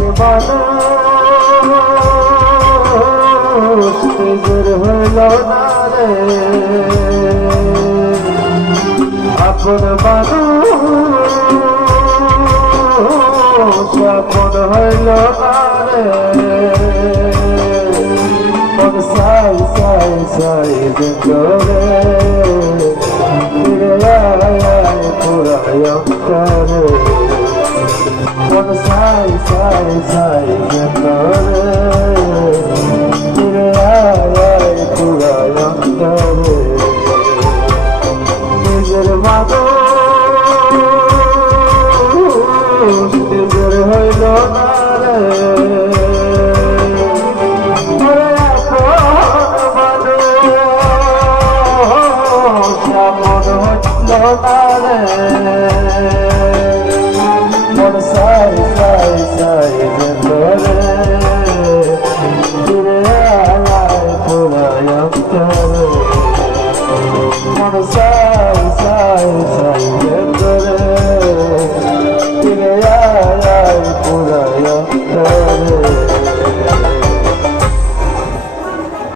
মানুষ নিজের হইল না রে আপন মানুষ আপন হইল না রে সাই সাই সাই জোরে পুরায় অন্তরে সাই সাই সাই জরে ফিরে আয় পুরায় অন্তরে নিজের মানুষ নিজের হইল না রে আপন হইল না রে সাই